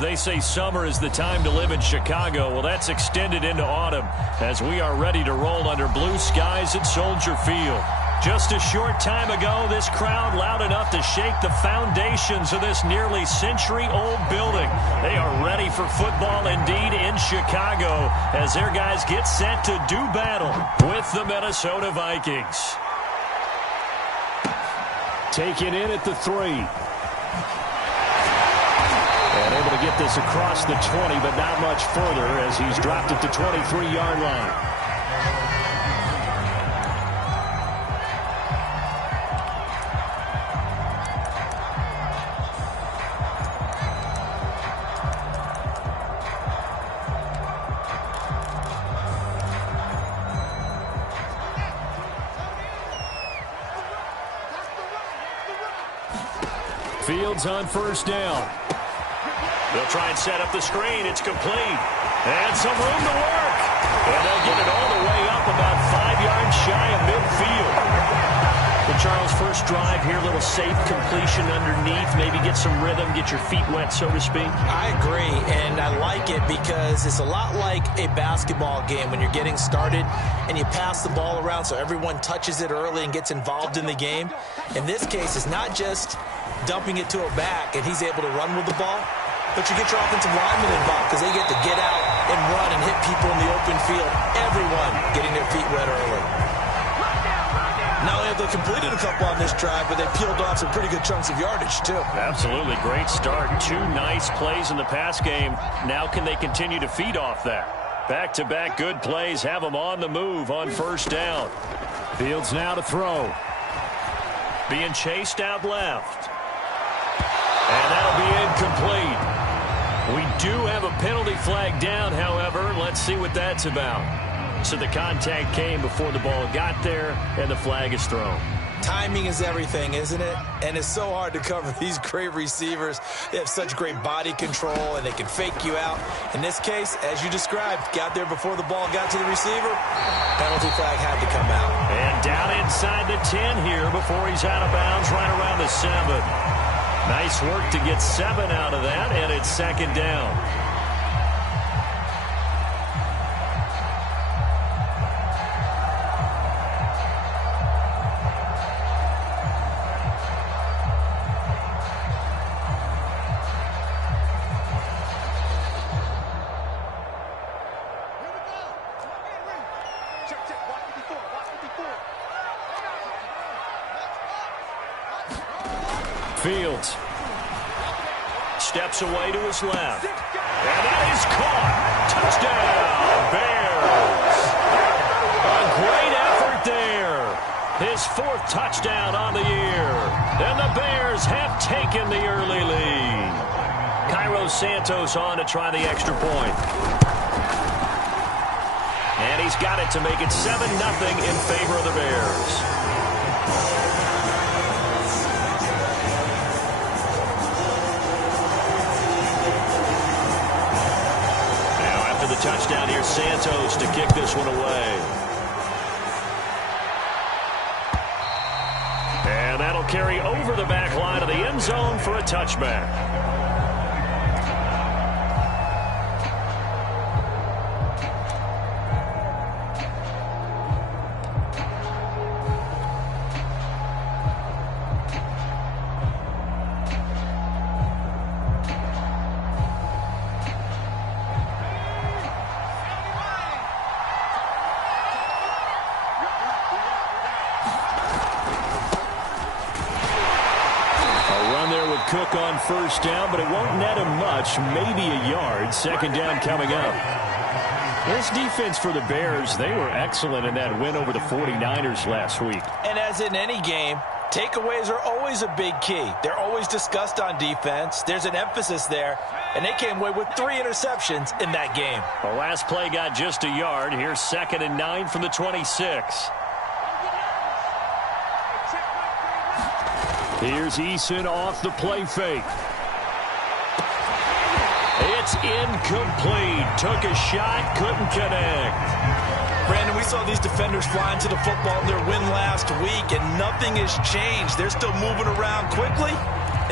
They say summer is the time to live in Chicago. Well, that's extended into autumn as we are ready to roll under blue skies at Soldier Field. Just a short time ago, this crowd loud enough to shake the foundations of this nearly century-old building. They are ready for football indeed in Chicago as their guys get set to do battle with the Minnesota Vikings. Taken in at the 3. And able to get this across the 20, but not much further as he's dropped it to 23-yard line. Fields on first down. They'll try and set up the screen. It's complete. And some room to work. And they'll get it all the way up about 5 yards shy of midfield. The Charles first drive here, little safe completion underneath. Maybe get some rhythm, get your feet wet, so to speak. I agree, and I like it because it's a lot like a basketball game when you're getting started and you pass the ball around so everyone touches it early and gets involved in the game. In this case, it's not just dumping it to a back and he's able to run with the ball, but you get your offensive linemen involved because they get to get out and run and hit people in the open field. Everyone getting their feet wet early. Not only have they completed a couple on this drive, but they peeled off some pretty good chunks of yardage, too. Absolutely. Great start. 2 nice plays in the pass game. Now can they continue to feed off that? Back-to-back good plays have them on the move on first down. Fields now to throw. Being chased out left. And that'll be incomplete. We do have a penalty flag down, however. Let's see what that's about. So the contact came before the ball got there, and the flag is thrown. Timing is everything, isn't it? And it's so hard to cover these great receivers. They have such great body control, and they can fake you out. In this case, as you described, got there before the ball got to the receiver. Penalty flag had to come out. And down inside the 10 here before he's out of bounds right around the 7. Nice work to get 7 out of that, and it's second down. Fields steps away to his left. And that is caught. Touchdown, Bears. A great effort there. His 4th touchdown on the year. And the Bears have taken the early lead. Cairo Santos on to try the extra point. And he's got it to make it 7-0 in favor of the Bears. Touchdown here, Santos to kick this one away. And that'll carry over the back line of the end zone for a touchback. Cook on first down, but it won't net him much, maybe a yard. Second down coming up. This defense for the Bears, they were excellent in that win over the 49ers last week. And as in any game, takeaways are always a big key. They're always discussed on defense. There's an emphasis there, and they came away with 3 interceptions in that game. The last play got just a yard. Here's 2nd and 9 from the 26. Here's Eason off the play fake. It's incomplete. Took a shot, couldn't connect. Brandon, we saw these defenders flying to the football in their win last week, and nothing has changed. They're still moving around quickly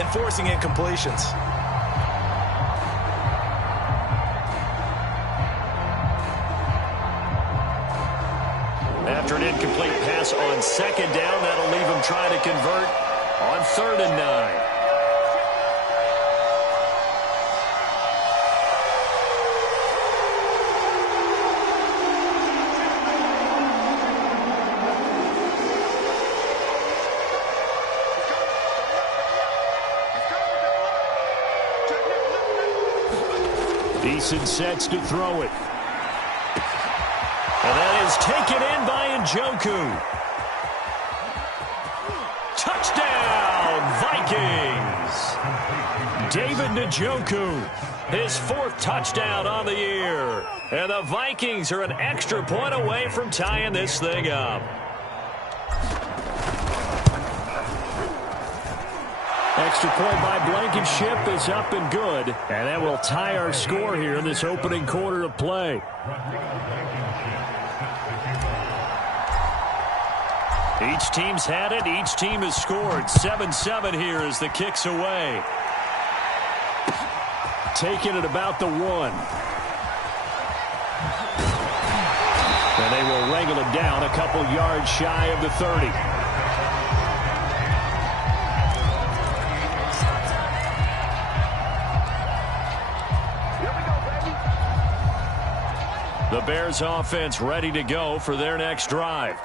and forcing incompletions. second down. That'll leave them trying to convert on 3rd and 9. Eason sets to throw it. And that is taken in by Njoku. Touchdown, Vikings! David Njoku, his 4th touchdown on the year. And the Vikings are an extra point away from tying this thing up. Extra point by Blankenship is up and good. And that will tie our score here in this opening quarter of play. Each team's had it. Each team has scored. 7-7 here as the kick's away. Taking it about the 1. And they will wrangle it down a couple yards shy of the 30. The Bears offense ready to go for their next drive.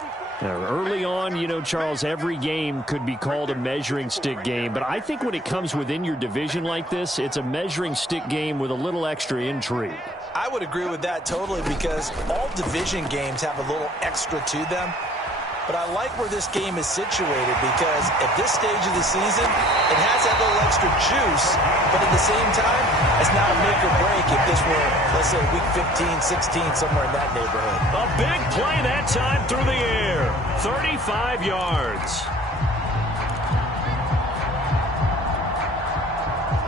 Now, early on, you know, Charles, every game could be called a measuring stick game. But I think when it comes within your division like this, it's a measuring stick game with a little extra intrigue. I would agree with that totally because all division games have a little extra to them. But I like where this game is situated because at this stage of the season, it has that little extra juice. But at the same time, it's not a make or break if this were, let's say, week 15, 16, somewhere in that neighborhood. A big play that time through the air. 35 yards.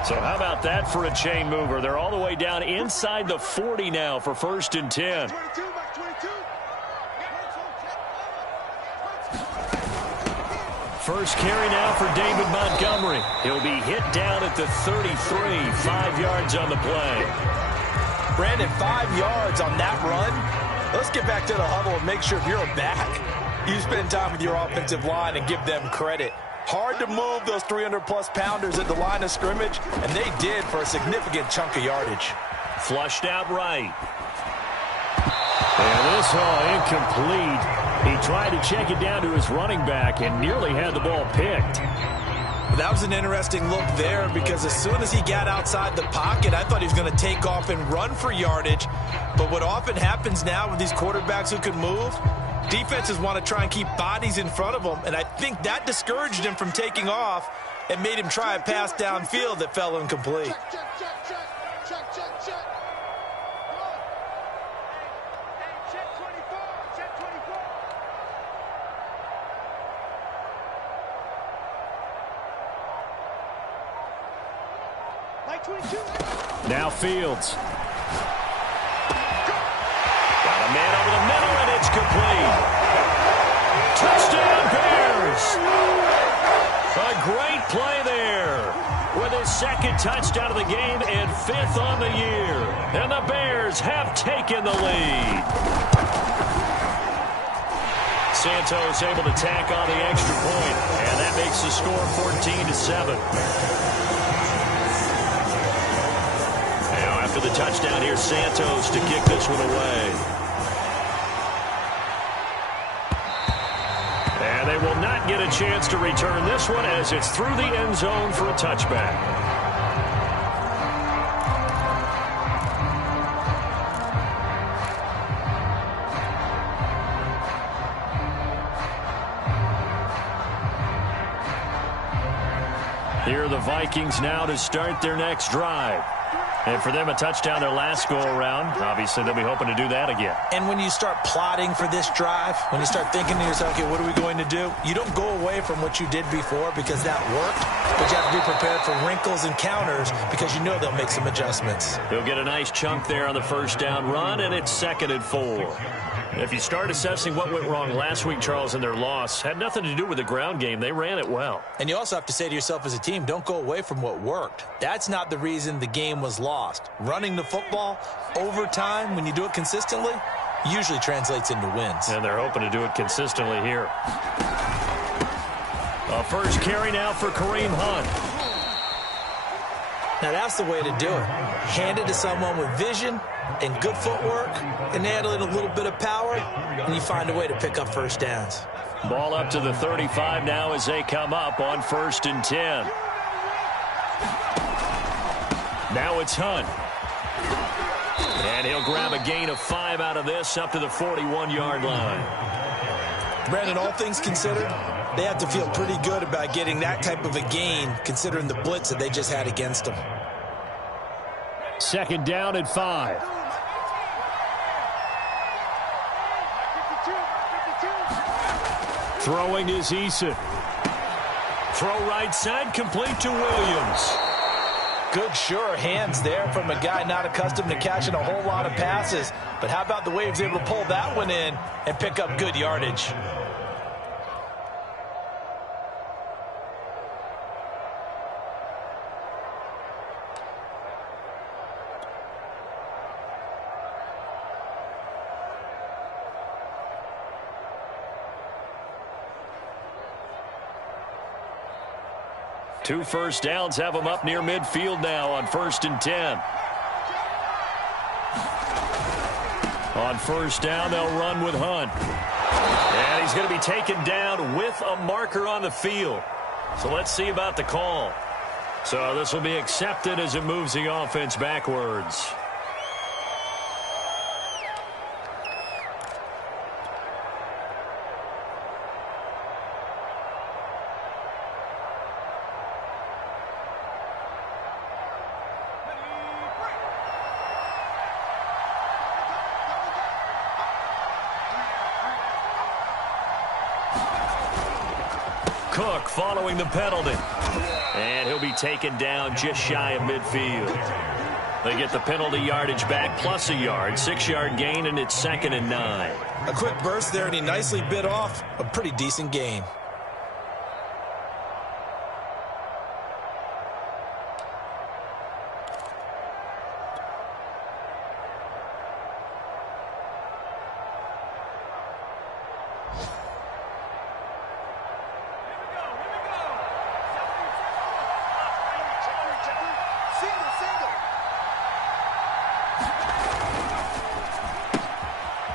So how about that for a chain mover? They're all the way down inside the 40 now for 1st and 10. First carry now for David Montgomery. He'll be hit down at the 33, 5 yards on the play. Brandon, 5 yards on that run. Let's get back to the huddle and make sure if you're a back, you spend time with your offensive line and give them credit. Hard to move those 300-plus pounders at the line of scrimmage, and they did for a significant chunk of yardage. Flushed out right. And this incomplete. He tried to check it down to his running back and nearly had the ball picked. That was an interesting look there because as soon as he got outside the pocket, I thought he was going to take off and run for yardage. But what often happens now with these quarterbacks who can move, defenses want to try and keep bodies in front of them, and I think that discouraged him from taking off and made him try a pass downfield that fell incomplete. Now Fields. Got a man over the middle, and it's complete. Touchdown, Bears. A great play there with his 2nd touchdown of the game and 5th on the year. And the Bears have taken the lead. Santos able to tack on the extra point, and that makes the score 14-7. The touchdown here, Santos to kick this one away. And they will not get a chance to return this one as it's through the end zone for a touchback. Here are the Vikings now to start their next drive. And for them, a touchdown their last go-around. Obviously, they'll be hoping to do that again. And when you start plotting for this drive, when you start thinking to yourself, okay, what are we going to do? You don't go away from what you did before because that worked, but you have to be prepared for wrinkles and counters because you know they'll make some adjustments. He'll get a nice chunk there on the 1st down run, and it's 2nd and 4. If you start assessing what went wrong last week, Charles, in their loss, had nothing to do with the ground game. They ran it well. And you also have to say to yourself as a team, don't go away from what worked. That's not the reason the game was lost. Running the football over time, when you do it consistently, usually translates into wins. And they're hoping to do it consistently here. A first carry now for Kareem Hunt. Now that's the way to do it. Hand it to someone with vision and good footwork, and add in a little bit of power, and you find a way to pick up first downs. Ball up to the 35 now as they come up on 1st and 10. Now it's Hunt. And he'll grab a gain of 5 out of this up to the 41-yard line. Brandon, all things considered, they have to feel pretty good about getting that type of a gain considering the blitz that they just had against them. 2nd down and 5. Throwing is Eason. Throw right side, complete to Williams. Good, sure hands there from a guy not accustomed to catching a whole lot of passes. But how about the way he was able to pull that one in and pick up good yardage? Two first downs have them up near midfield now on 1st and 10. On 1st down, they'll run with Hunt. And he's going to be taken down with a marker on the field. So let's see about the call. So this will be accepted as it moves the offense backwards. Cook following the penalty. And he'll be taken down just shy of midfield. They get the penalty yardage back plus a yard. 6-yard gain, and it's 2nd and 9. A quick burst there, and he nicely bit off a pretty decent gain.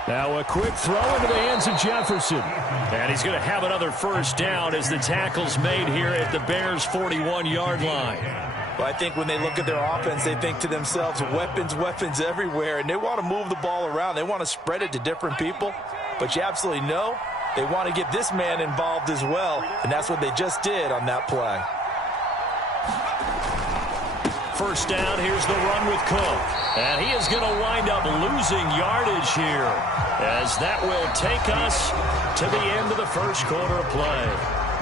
Now a quick throw into the hands of Jefferson. And he's going to have another first down as the tackle's made here at the Bears' 41-yard line. Well, I think when they look at their offense, they think to themselves, weapons, weapons everywhere, and they want to move the ball around. They want to spread it to different people, but you absolutely know they want to get this man involved as well, and that's what they just did on that play. First down, here's the run with Cook. And he is going to wind up losing yardage here, as that will take us to the end of the first quarter of play.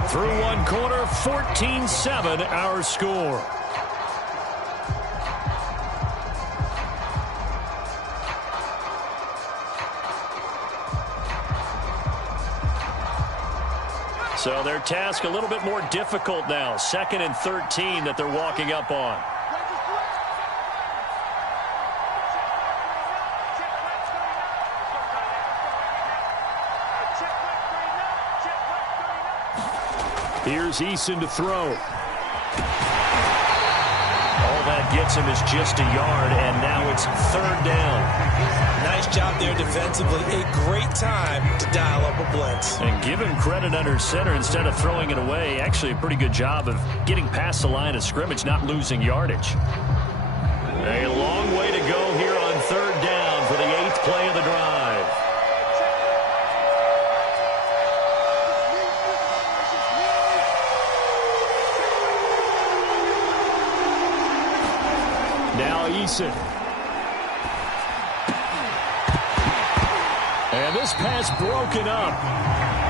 Through one quarter, 14-7 our score. So their task a little bit more difficult now. 2nd and 13 that they're walking up on. Here's Eason to throw. All that gets him is just a yard, and now it's 3rd down. Nice job there defensively. A great time to dial up a blitz. And give him credit under center instead of throwing it away. Actually a pretty good job of getting past the line of scrimmage, not losing yardage. A long way to go here on 3rd down for the 8th play of the drive. Now Eason. And this pass broken up.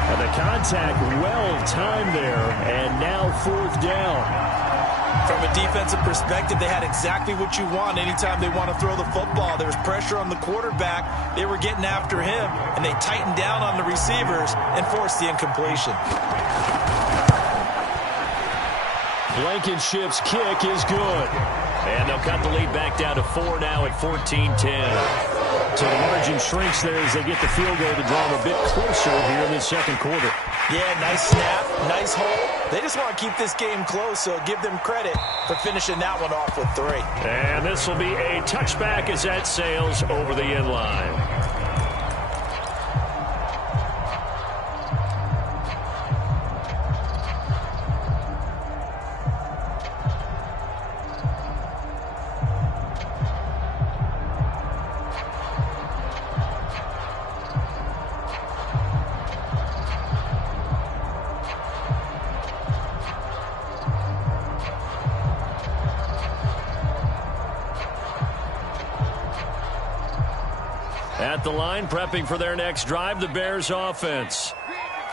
And the contact well timed there. And now 4th down. From a defensive perspective, they had exactly what you want anytime they want to throw the football. There was pressure on the quarterback. They were getting after him, and they tightened down on the receivers and forced the incompletion. Blankenship's kick is good. And they'll cut the lead back down to 4 now at 14-10. So the margin shrinks there as they get the field goal to draw them a bit closer here in the 2nd quarter. Yeah, nice snap, nice hold. They just want to keep this game close, so give them credit for finishing that one off with 3. And this will be a touchback as that sails over the end line. At the line, prepping for their next drive, the Bears offense.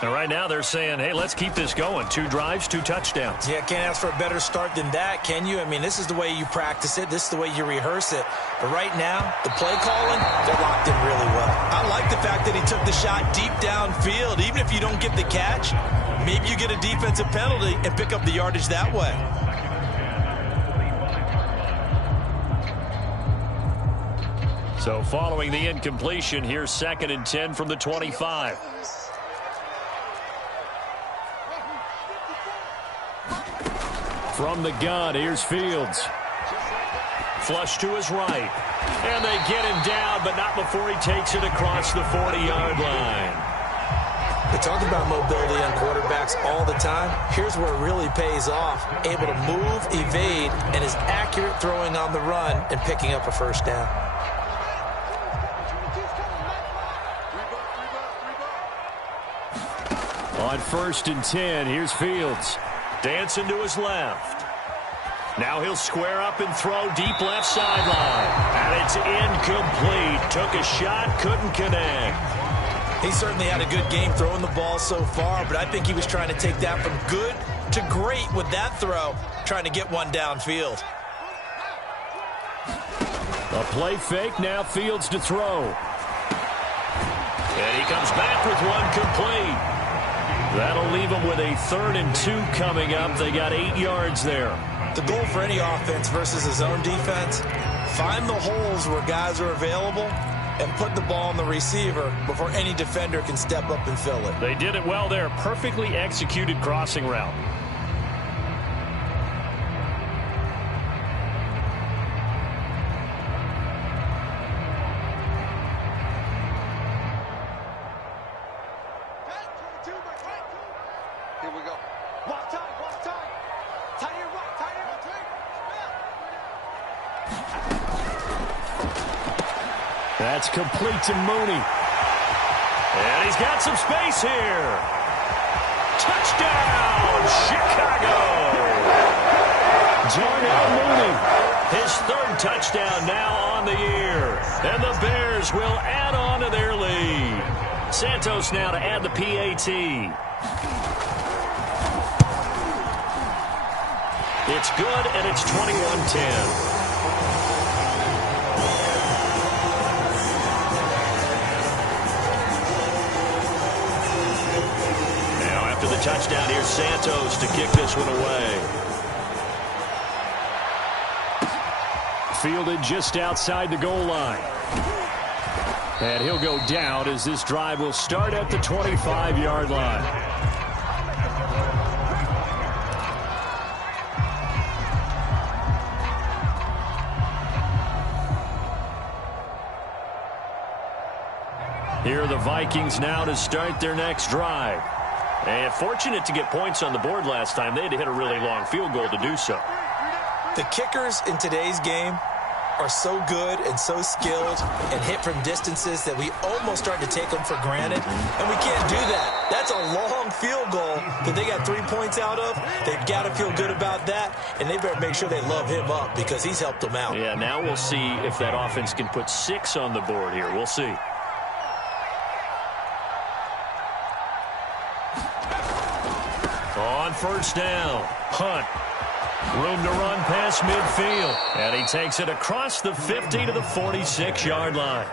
And right now they're saying, hey, let's keep this going. 2 drives, 2 touchdowns. Yeah, can't ask for a better start than that, can you? I mean, this is the way you practice it. This is the way you rehearse it. But right now, the play calling, they're locked in really well. I like the fact that he took the shot deep downfield. Even if you don't get the catch, maybe you get a defensive penalty and pick up the yardage that way. So following the incompletion, here's 2nd and 10 from the 25. From the gun, here's Fields. Flush to his right. And they get him down, but not before he takes it across the 40-yard line. We talk about mobility on quarterbacks all the time. Here's where it really pays off. Able to move, evade, and is accurate throwing on the run and picking up a first down. On 1st and 10, here's Fields. Dancing to his left. Now he'll square up and throw deep left sideline. And it's incomplete. Took a shot, couldn't connect. He certainly had a good game throwing the ball so far, but I think he was trying to take that from good to great with that throw, trying to get one downfield. A play fake, now Fields to throw. And he comes back with one complete. That'll leave them with a 3rd and 2 coming up. They got 8 yards there. The goal for any offense versus his own defense, find the holes where guys are available and put the ball on the receiver before any defender can step up and fill it. They did it well there. Perfectly executed crossing route. Here we go. Walk time, walk time. Tie your right, tie your right. That's complete to Mooney. And he's got some space here. Touchdown, Chicago. Darnell Mooney. His 3rd touchdown now on the year. And the Bears will add on to their lead. Santos now to add the PAT. It's good, and it's 21-10. Now, after the touchdown, here's Santos to kick this one away. Fielded just outside the goal line. And he'll go down as this drive will start at the 25-yard line. Here are the Vikings now to start their next drive. And fortunate to get points on the board last time. They had to hit a really long field goal to do so. The kickers in today's game are so good and so skilled and hit from distances that we almost start to take them for granted. And we can't do that. That's a long field goal that they got 3 points out of. They've got to feel good about that. And they better make sure they love him up because he's helped them out. Yeah, now we'll see if that offense can put 6 on the board here. We'll see. On 1st down, Hunt. Room to run past midfield. And he takes it across the 50 to the 46-yard line.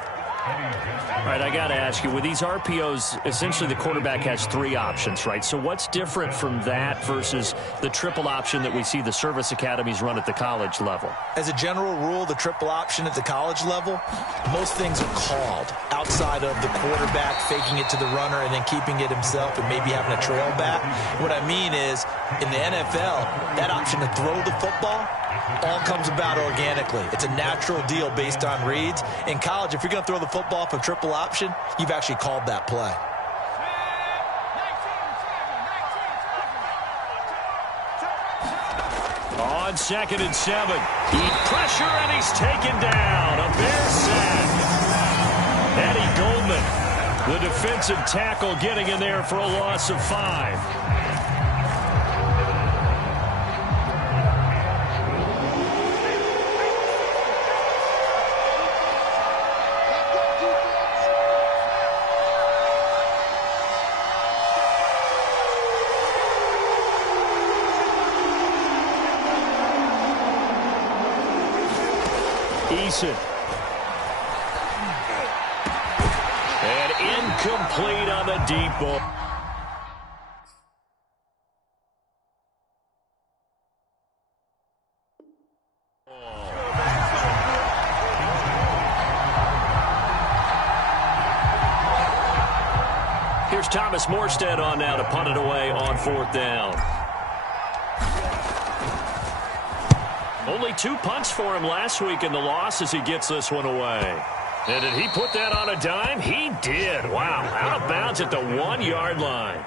All right, I got to ask you, with these RPOs, essentially the quarterback has 3 options, right? So what's different from that versus the triple option that we see the service academies run at the college level? As a general rule, the triple option at the college level, most things are called outside of the quarterback faking it to the runner and then keeping it himself and maybe having a trail back. What I mean is, in the NFL, that option to throw the football all comes about organically. It's a natural deal based on reads. In college, if you're going to throw the football for triple option, you've actually called that play. On 2nd and 7. Pressure, and he's taken down. A Bear sack. Eddie Goldman, the defensive tackle, getting in there for a loss of 5. And incomplete on the deep ball. Here's Thomas Morstead on now to punt it away on 4th down. Only 2 punts for him last week in the loss as he gets this one away. And did he put that on a dime? He did. Wow. Out of bounds at the 1-yard line.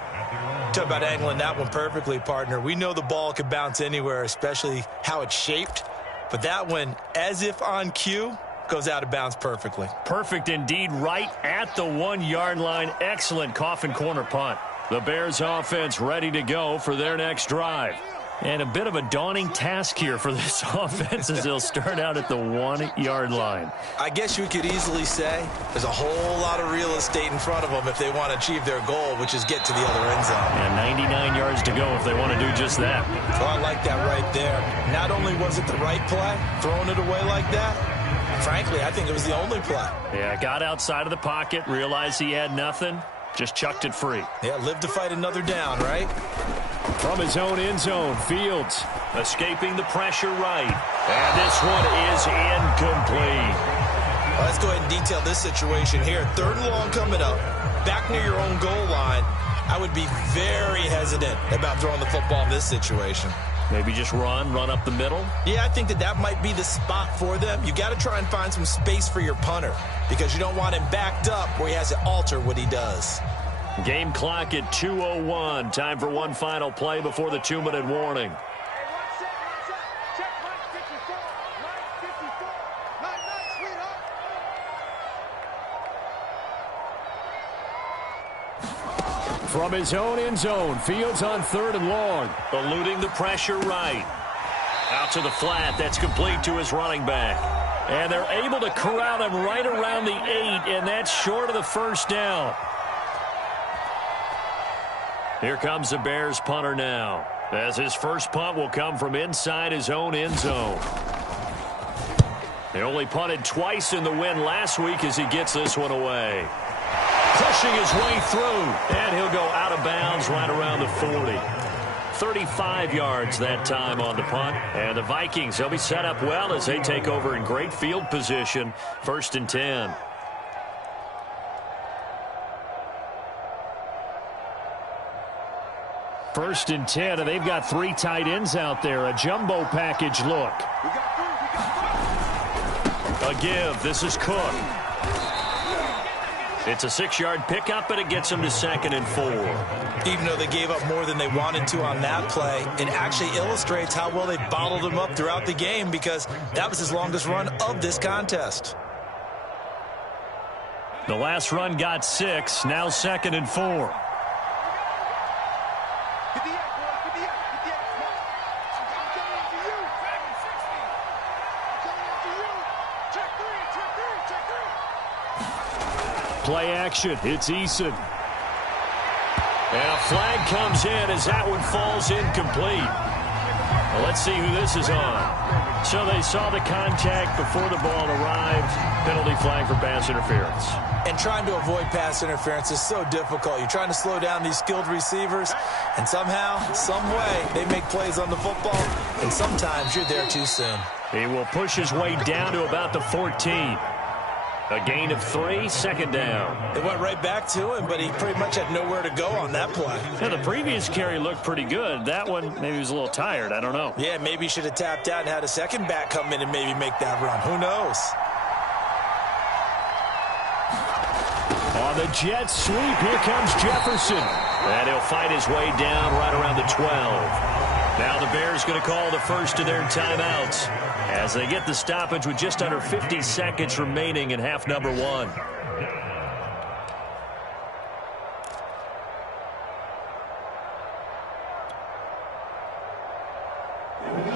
Talk about angling that one perfectly, partner. We know the ball can bounce anywhere, especially how it's shaped. But that one, as if on cue, goes out of bounds perfectly. Perfect indeed, right at the 1-yard line. Excellent coffin corner punt. The Bears offense ready to go for their next drive. And a bit of a daunting task here for this offense as they'll start out at the 1-yard line. I guess you could easily say there's a whole lot of real estate in front of them if they want to achieve their goal, which is get to the other end zone. And 99 yards to go if they want to do just that. So I like that right there. Not only was it the right play, throwing it away like that, frankly, I think it was the only play. Yeah, got outside of the pocket, realized he had nothing, just chucked it free. Yeah, live to fight another down, right? From his own end zone, Fields escaping the pressure right. And this one is incomplete. Well, let's go ahead and detail this situation here. 3rd and long coming up, back near your own goal line. I would be very hesitant about throwing the football in this situation. Maybe just run up the middle? Yeah, I think that might be the spot for them. You got to try and find some space for your punter because you don't want him backed up where he has to alter what he does. Game clock at 2:01. Time for one final play before the 2-minute warning. From his own end zone, Fields on 3rd and long. Eluding the pressure right. Out to the flat. That's complete to his running back. And they're able to corral him right around the 8, and that's short of the 1st down. Here comes the Bears punter now, as his first punt will come from inside his own end zone. They only punted twice in the win last week as he gets this one away. Pushing his way through, and he'll go out of bounds right around the 40. 35 yards that time on the punt. And the Vikings, they'll be set up well as they take over in great field position. 1st and 10. First and 10, and they've got 3 tight ends out there. A jumbo package look. A give. This is Cook. It's a 6-yard pickup, and it gets them to 2nd and 4. Even though they gave up more than they wanted to on that play, it actually illustrates how well they bottled him up throughout the game because that was his longest run of this contest. The last run got 6, now 2nd and 4. Play action. It's Eason. And a flag comes in as that one falls incomplete. Well, let's see who this is on. So they saw the contact before the ball arrived. Penalty flag for pass interference. And trying to avoid pass interference is so difficult. You're trying to slow down these skilled receivers, and somehow, some way, they make plays on the football, and sometimes you're there too soon. He will push his way down to about the 14. A gain of 3, second down. They went right back to him, but he pretty much had nowhere to go on that play. Yeah, the previous carry looked pretty good. That one, maybe he was a little tired. I don't know. Yeah, maybe he should have tapped out and had a second back come in and maybe make that run. Who knows? On the jet sweep, here comes Jefferson. And he'll fight his way down right around the 12. Now the Bears going to call the first of their timeouts as they get the stoppage with just under 50 seconds remaining in half number 1.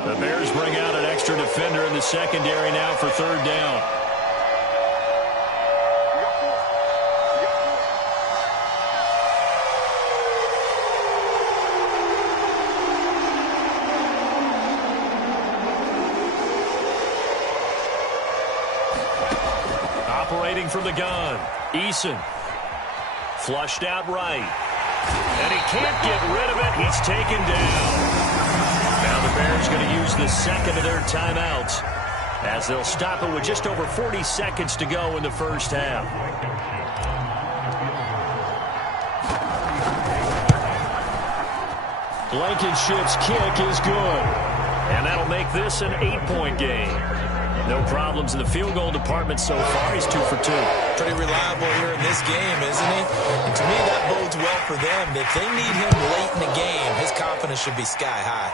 The Bears bring out an extra defender in the secondary now for third down. Operating from the gun, Eason. Flushed out right. And he can't get rid of it. He's taken down. Now the Bears going to use the second of their timeouts as they'll stop it with just over 40 seconds to go in the first half. Blankenship's kick is good. And that'll make this an 8-point game. No problems in the field goal department so far. He's 2 for 2. Pretty reliable here in this game, isn't he? And to me, that bodes well for them. If they need him late in the game, his confidence should be sky high.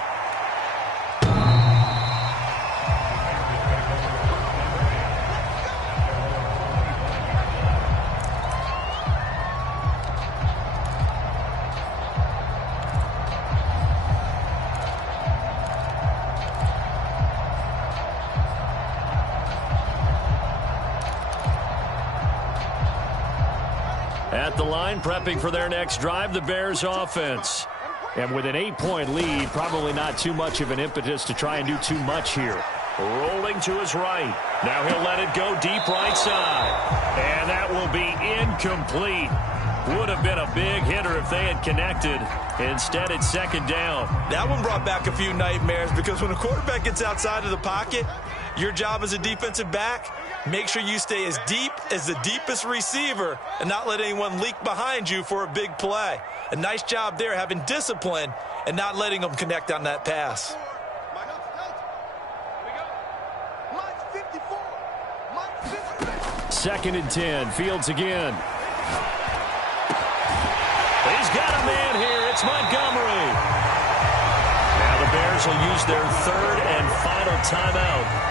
At the line, prepping for their next drive, the Bears offense. And with an 8-point lead, probably not too much of an impetus to try and do too much here. Rolling to his right. Now he'll let it go deep right side. And that will be incomplete. Would have been a big hitter if they had connected. Instead, it's second down. That one brought back a few nightmares because when a quarterback gets outside of the pocket, your job as a defensive back, make sure you stay as deep as the deepest receiver and not let anyone leak behind you for a big play. A nice job there having discipline and not letting them connect on that pass. Second and 10. Fields again. He's got a man here. It's Montgomery. Now the Bears will use their third and final timeout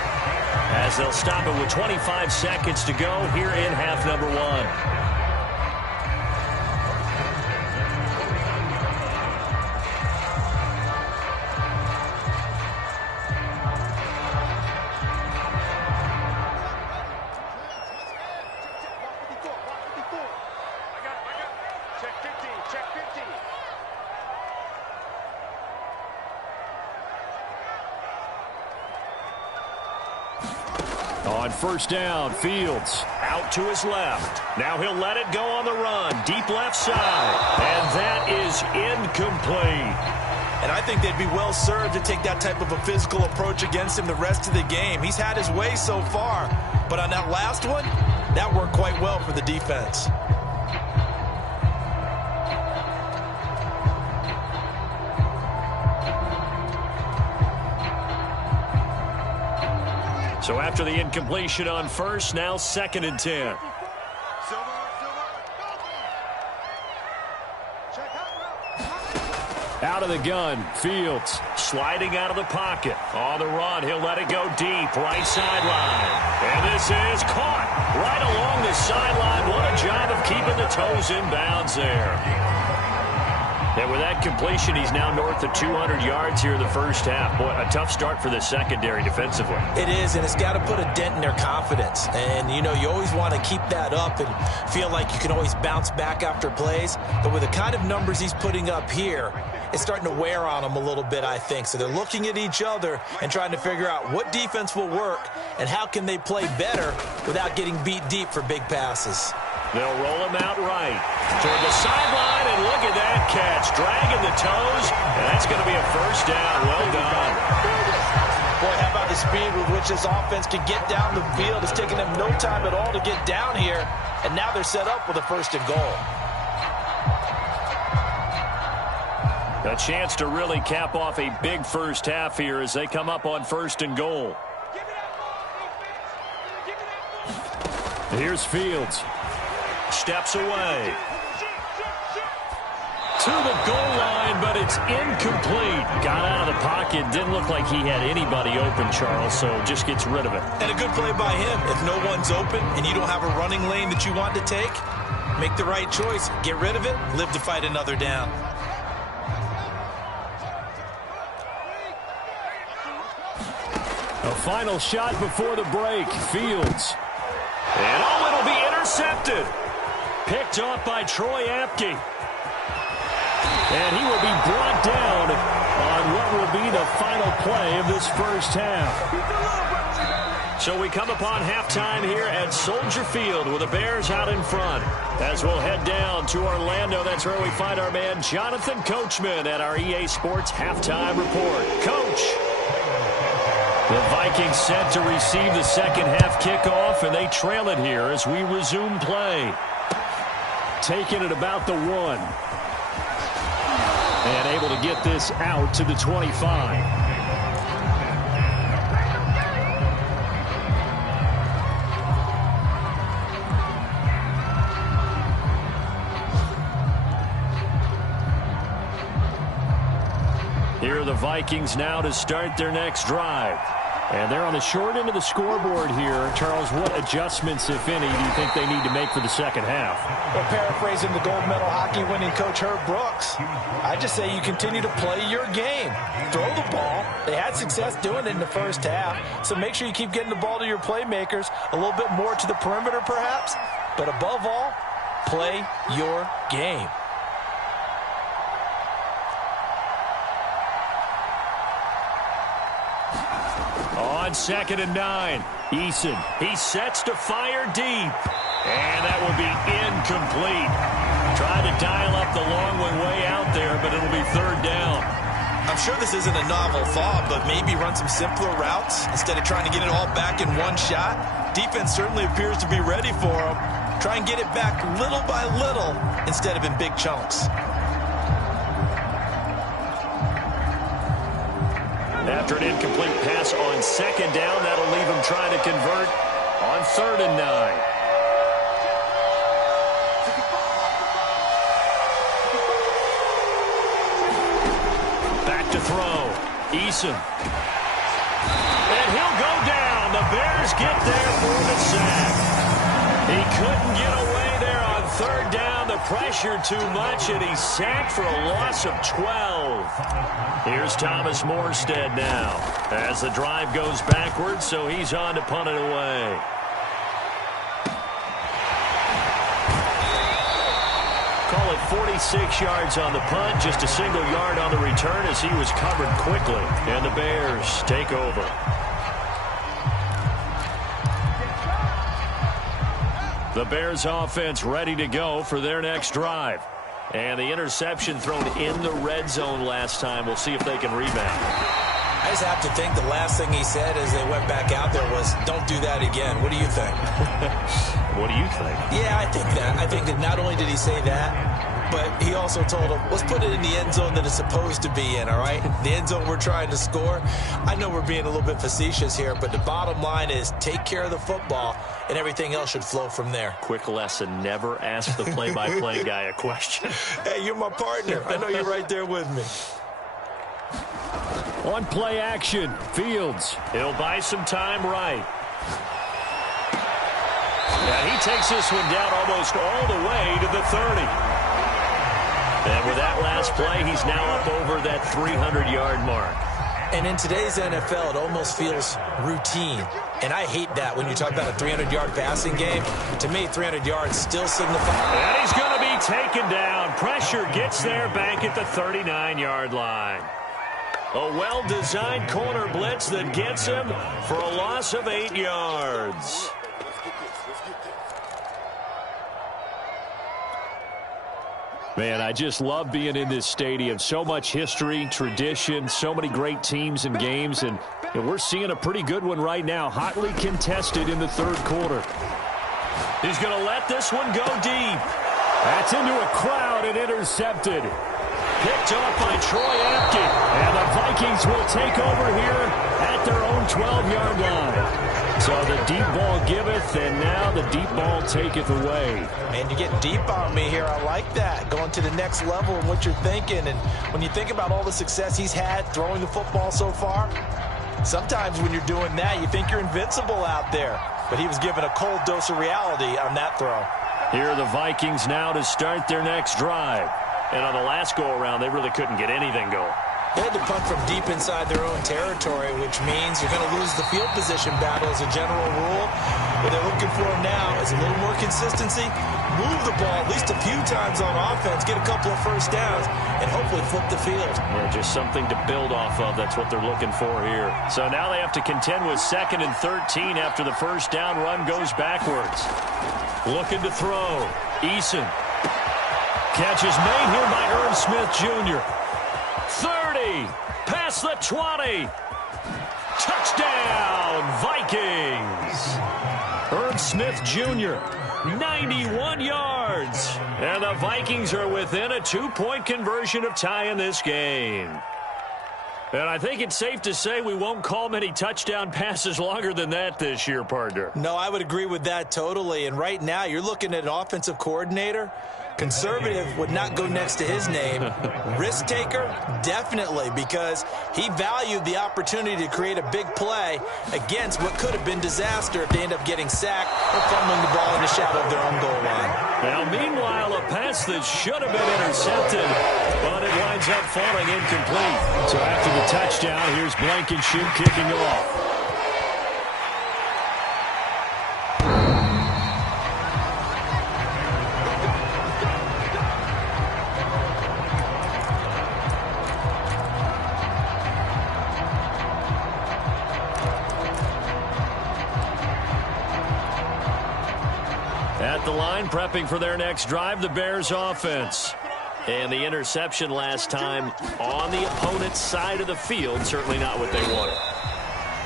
as they'll stop it with 25 seconds to go here in half number 1. On first down, Fields out to his left. Now he'll let it go on the run. Deep left side. And that is incomplete. And I think they'd be well served to take that type of a physical approach against him the rest of the game. He's had his way so far. But on that last one, that worked quite well for the defense. So after the incompletion on first, now second and 10. Out of the gun, Fields sliding out of the pocket. On the run, he'll let it go deep, right sideline. And this is caught right along the sideline. What a job of keeping the toes in bounds there. And with that completion, he's now north of 200 yards here in the first half. Boy, a tough start for the secondary defensively. It is, and it's got to put a dent in their confidence. And, you know, you always want to keep that up and feel like you can always bounce back after plays. But with the kind of numbers he's putting up here, it's starting to wear on them a little bit, I think. So they're looking at each other and trying to figure out what defense will work and how can they play better without getting beat deep for big passes. They'll roll him out right toward the sideline, and look at that catch. Dragging the toes, and that's going to be a first down. Well done. Boy, how about the speed with which this offense can get down the field? It's taking them no time at all to get down here, and now they're set up with a first and goal. A chance to really cap off a big first half here as they come up on first and goal. Here's Fields. Steps away. To the goal line, but it's incomplete. Got out of the pocket. Didn't look like he had anybody open, Charles, so just gets rid of it. And a good play by him. If no one's open and you don't have a running lane that you want to take, make the right choice. Get rid of it. Live to fight another down. A final shot before the break. Fields. And it'll be intercepted. Picked off by Troy Apke. And he will be brought down on what will be the final play of this first half. So we come upon halftime here at Soldier Field with the Bears out in front. As we'll head down to Orlando, that's where we find our man Jonathan Coachman at our EA Sports Halftime Report. Coach. The Vikings set to receive the second half kickoff, and they trail it here as we resume play. Taking it about the 1. And able to get this out to the 25. Here are the Vikings now to start their next drive. And they're on the short end of the scoreboard here. Charles, what adjustments, if any, do you think they need to make for the second half? Well, paraphrasing the gold medal hockey winning coach Herb Brooks, I just say you continue to play your game. Throw the ball. They had success doing it in the first half. So make sure you keep getting the ball to your playmakers, a little bit more to the perimeter perhaps. But above all, play your game. On 2nd and 9, Eason. He sets to fire deep. And that will be incomplete. Tried to dial up the long one way out there, but it'll be third down. I'm sure this isn't a novel thought, but maybe run some simpler routes instead of trying to get it all back in one shot. Defense certainly appears to be ready for them. Try and get it back little by little instead of in big chunks. After an incomplete pass on 2nd down, that'll leave him trying to convert on 3rd and 9. Back to throw. Eason. And he'll go down. The Bears get there for the sack. He couldn't get away there on 3rd down. The pressure too much, and he's sacked for a loss of 12. Here's Thomas Morstead now as the drive goes backwards, so he's on to punt it away. Call it 46 yards on the punt, just a single yard on the return as he was covered quickly. And the Bears take over. The Bears offense ready to go for their next drive. And the interception thrown in the red zone last time. We'll see if they can rebound. I just have to think the last thing he said as they went back out there was, don't do that again. What do you think? What do you think? Yeah, I think that. I think that not only did he say that, but he also told him, let's put it in the end zone that it's supposed to be in, all right? The end zone we're trying to score. I know we're being a little bit facetious here, but the bottom line is take care of the football, and everything else should flow from there. Quick lesson, never ask the play-by-play guy a question. Hey, you're my partner. I know you're right there with me. On play action, Fields. He'll buy some time right. And he takes this one down almost all the way to the 30. And with that last play, he's now up over that 300-yard mark. And in today's NFL, it almost feels routine. And I hate that when you talk about a 300-yard passing game. To me, 300 yards still signifies. And he's going to be taken down. Pressure gets there back at the 39-yard line. A well-designed corner blitz that gets him for a loss of 8 yards. Man, I just love being in this stadium. So much history, tradition, so many great teams and games, and we're seeing a pretty good one right now, hotly contested in the third quarter. He's going to let this one go deep. That's into a crowd and intercepted. Picked off by Troy Apke. And the Vikings will take over here at their own 12-yard line. So the deep ball giveth, and now the deep ball taketh away. Man, you get deep on me here. I like that. Going to the next level and what you're thinking. And when you think about all the success he's had throwing the football so far, sometimes when you're doing that, you think you're invincible out there. But he was given a cold dose of reality on that throw. Here are the Vikings now to start their next drive. And on the last go-around, they really couldn't get anything going. They had to punt from deep inside their own territory, which means you're going to lose the field position battle as a general rule. What they're looking for now is a little more consistency, move the ball at least a few times on offense, get a couple of first downs, and hopefully flip the field. Yeah, just something to build off of. That's what they're looking for here. So now they have to contend with 2nd and 13 after the first down run goes backwards. Looking to throw. Eason. Catch is made here by Irv Smith Jr. 30. Past the 20. Touchdown, Vikings. Irv Smith Jr. 91 yards. And the Vikings are within a 2-point conversion of tying this game. And I think it's safe to say we won't call many touchdown passes longer than that this year, partner. No, I would agree with that totally. And right now, you're looking at an offensive coordinator. Conservative would not go next to his name. Risk taker, definitely, because he valued the opportunity to create a big play against what could have been disaster if they end up getting sacked or fumbling the ball in the shadow of their own goal line. Now, meanwhile, a pass that should have been intercepted, but it winds up falling incomplete. So after the touchdown, here's Blankenship kicking off. At the line, prepping for their next drive, the Bears offense. And the interception last time on the opponent's side of the field, certainly not what they wanted.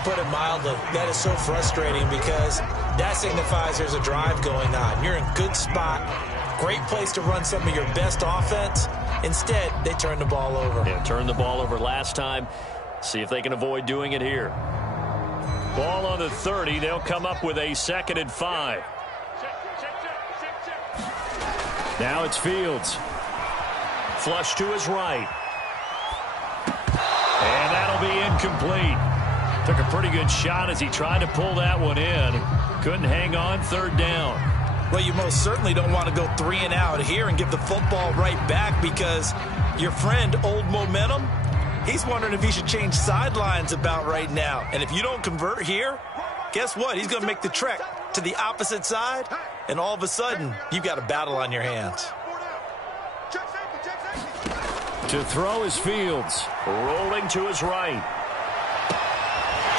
Put it mildly, that is so frustrating because that signifies there's a drive going on. You're in good spot, great place to run some of your best offense. Instead, they turn the ball over. Yeah, turned the ball over last time. See if they can avoid doing it here. Ball on the 30. They'll come up with a 2nd and 5. Now it's Fields. Flush to his right. And that'll be incomplete. Took a pretty good shot as he tried to pull that one in. Couldn't hang on, 3rd down. Well, you most certainly don't want to go 3 and out here and give the football right back because your friend, Old Momentum, he's wondering if he should change sidelines about right now. And if you don't convert here, guess what? He's going to make the trek to the opposite side, and all of a sudden, you've got a battle on your hands. To throw is Fields. Rolling to his right.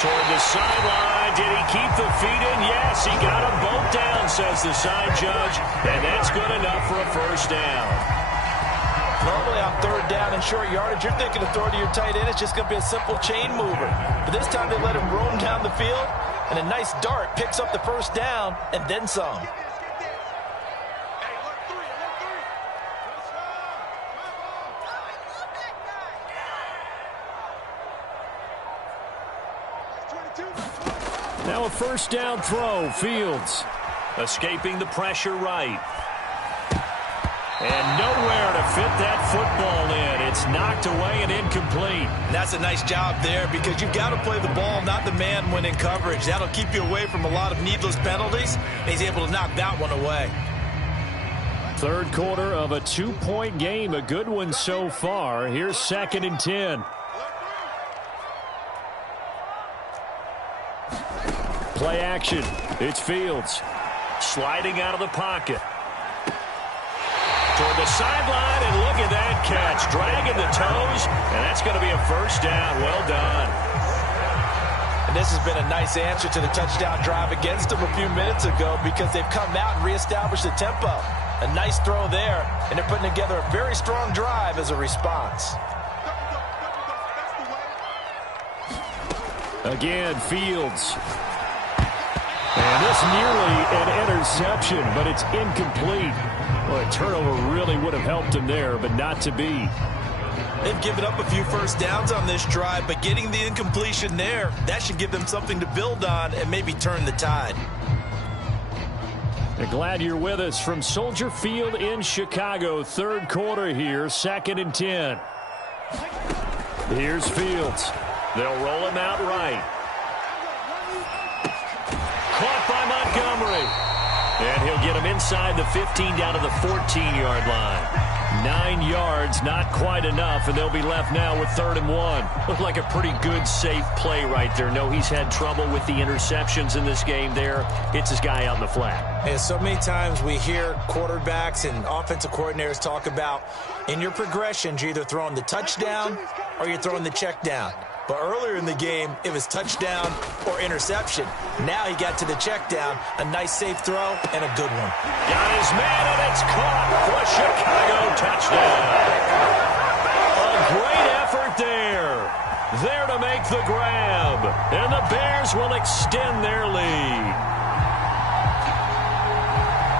Toward the sideline. Did he keep the feet in? Yes, he got them both down, says the side judge. And that's good enough for a first down. Normally on 3rd down and short yardage, you're thinking of throw to your tight end. It's just going to be a simple chain mover. But this time they let him roam down the field, and a nice dart picks up the first down and then some. Now a first down throw. Fields escaping the pressure right. And nowhere to fit that football in. It's knocked away and incomplete. And that's a nice job there because you've got to play the ball, not the man when in coverage. That'll keep you away from a lot of needless penalties. And he's able to knock that one away. 3rd quarter of a 2-point game. A good one so far. Here's 2nd and 10. Play action. It's Fields. Sliding out of the pocket. Toward the sideline, and look at that catch. Dragging the toes, and that's going to be a first down. Well done. And this has been a nice answer to the touchdown drive against them a few minutes ago because they've come out and reestablished the tempo. A nice throw there, and they're putting together a very strong drive as a response. Again, Fields. And this nearly an interception, but it's incomplete. Well, a turnover really would have helped him there, but not to be. They've given up a few first downs on this drive, but getting the incompletion there, that should give them something to build on and maybe turn the tide. Glad you're with us from Soldier Field in Chicago. Third quarter here, 2nd and 10. Here's Fields. They'll roll him out right. Caught by Montgomery. And he'll get him inside the 15 down to the 14-yard line. 9 yards, not quite enough, and they'll be left now with 3rd and 1. Looked like a pretty good, safe play right there. No, he's had trouble with the interceptions in this game there. Hits his guy out in the flat. And so many times we hear quarterbacks and offensive coordinators talk about in your progressions, you're either throwing the touchdown or you're throwing the check down. But earlier in the game, it was touchdown or interception. Now he got to the check down, a nice safe throw, and a good one. Got his man, and it's caught for a Chicago touchdown. A great effort there. There to make the grab. And the Bears will extend their lead.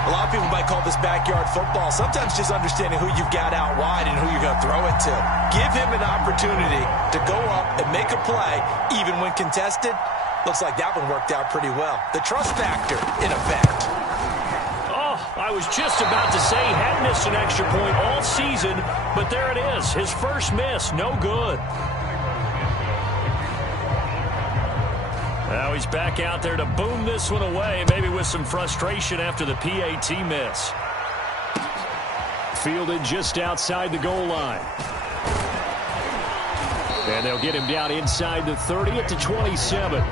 A lot of people might call this backyard football. Sometimes just understanding who you've got out wide and who you're going to throw it to. Give him an opportunity to go up and make a play, even when contested. Looks like that one worked out pretty well. The trust factor in effect. Oh, I was just about to say he hadn't missed an extra point all season, but there it is. His first miss, no good. Now he's back out there to boom this one away, maybe with some frustration after the PAT miss. Fielded just outside the goal line. And they'll get him down inside the 30 at the 27.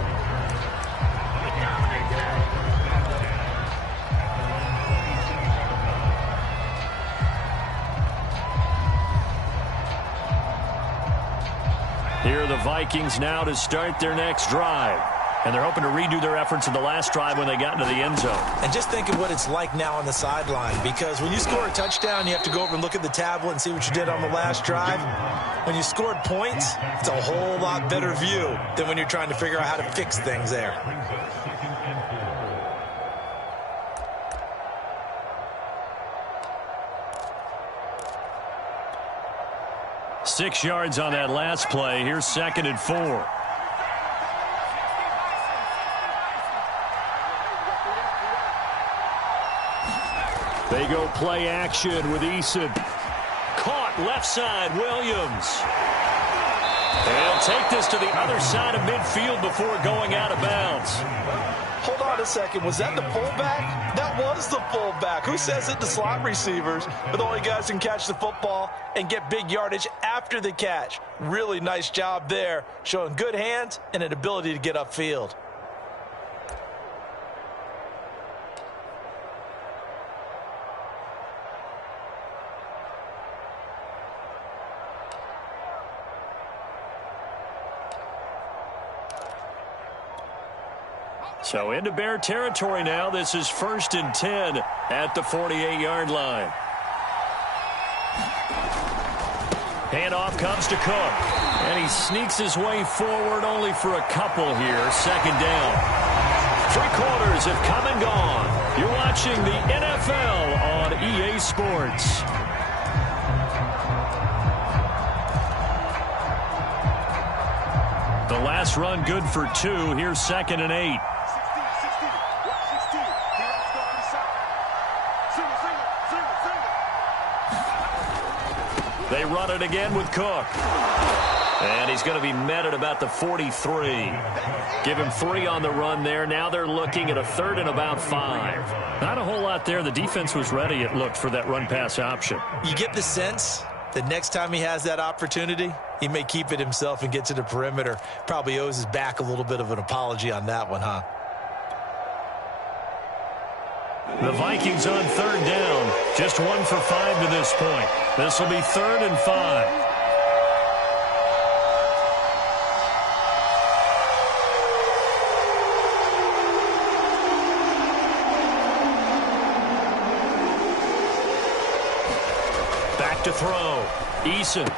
Here are the Vikings now to start their next drive. And they're hoping to redo their efforts in the last drive when they got into the end zone. And just think of what it's like now on the sideline, because when you score a touchdown, you have to go over and look at the tablet and see what you did on the last drive. When you scored points, it's a whole lot better view than when you're trying to figure out how to fix things there. Six yards on that last play. Here's 2nd and 4. They go play action with Eason. Caught left side, Williams. And he'll take this to the other side of midfield before going out of bounds. Hold on a second. Was that the fullback? That was the fullback. Who says it to slot receivers? But the only guys who can catch the football and get big yardage after the catch. Really nice job there, showing good hands and an ability to get upfield. So into Bear territory now. This is 1st and 10 at the 48-yard line. Handoff comes to Cook. And he sneaks his way forward only for a couple here. 2nd down. 3 quarters have come and gone. You're watching the NFL on EA Sports. The last run good for 2. Here's 2nd and 8. They run it again with Cook. And he's going to be met at about the 43. Give him 3 on the run there. Now they're looking at a 3rd and about 5. Not a whole lot there. The defense was ready, it looked, for that run-pass option. You get the sense that next time he has that opportunity, he may keep it himself and get to the perimeter. Probably owes his back a little bit of an apology on that one, huh? The Vikings on third down. Just 1 for 5 to this point. This will be 3rd and 5. Back to throw. Eason.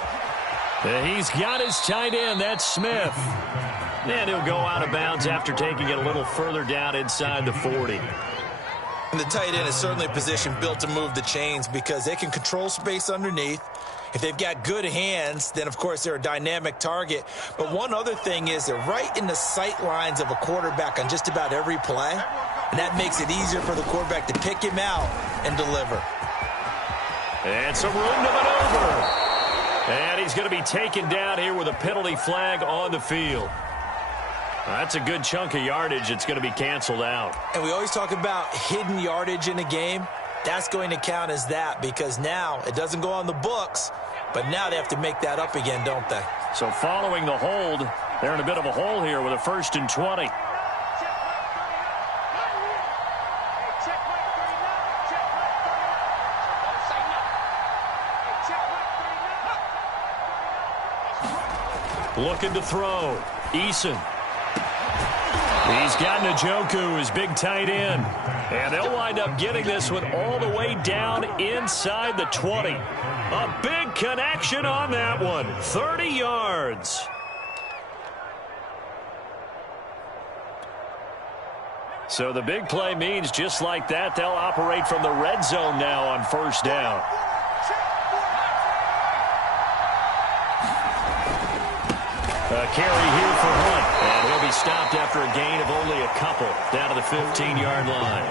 He's got his tight end. That's Smith. And he'll go out of bounds after taking it a little further down inside the 40. And the tight end is certainly a position built to move the chains because they can control space underneath. If they've got good hands, then, of course, they're a dynamic target. But one other thing is they're right in the sight lines of a quarterback on just about every play. And that makes it easier for the quarterback to pick him out and deliver. And some room to maneuver. And he's going to be taken down here with a penalty flag on the field. That's a good chunk of yardage. It's going to be canceled out. And we always talk about hidden yardage in a game. That's going to count as that because now it doesn't go on the books, but now they have to make that up again, don't they? So following the hold, they're in a bit of a hole here with a 1st and 20. Looking to throw. Eason. He's got Njoku, his big tight end. And they'll wind up getting this one all the way down inside the 20. A big connection on that one. 30 yards. So the big play means just like that, they'll operate from the red zone now on 1st down. A carry here for Hunt, and he'll be stopped after a gain of only a couple down to the 15-yard line.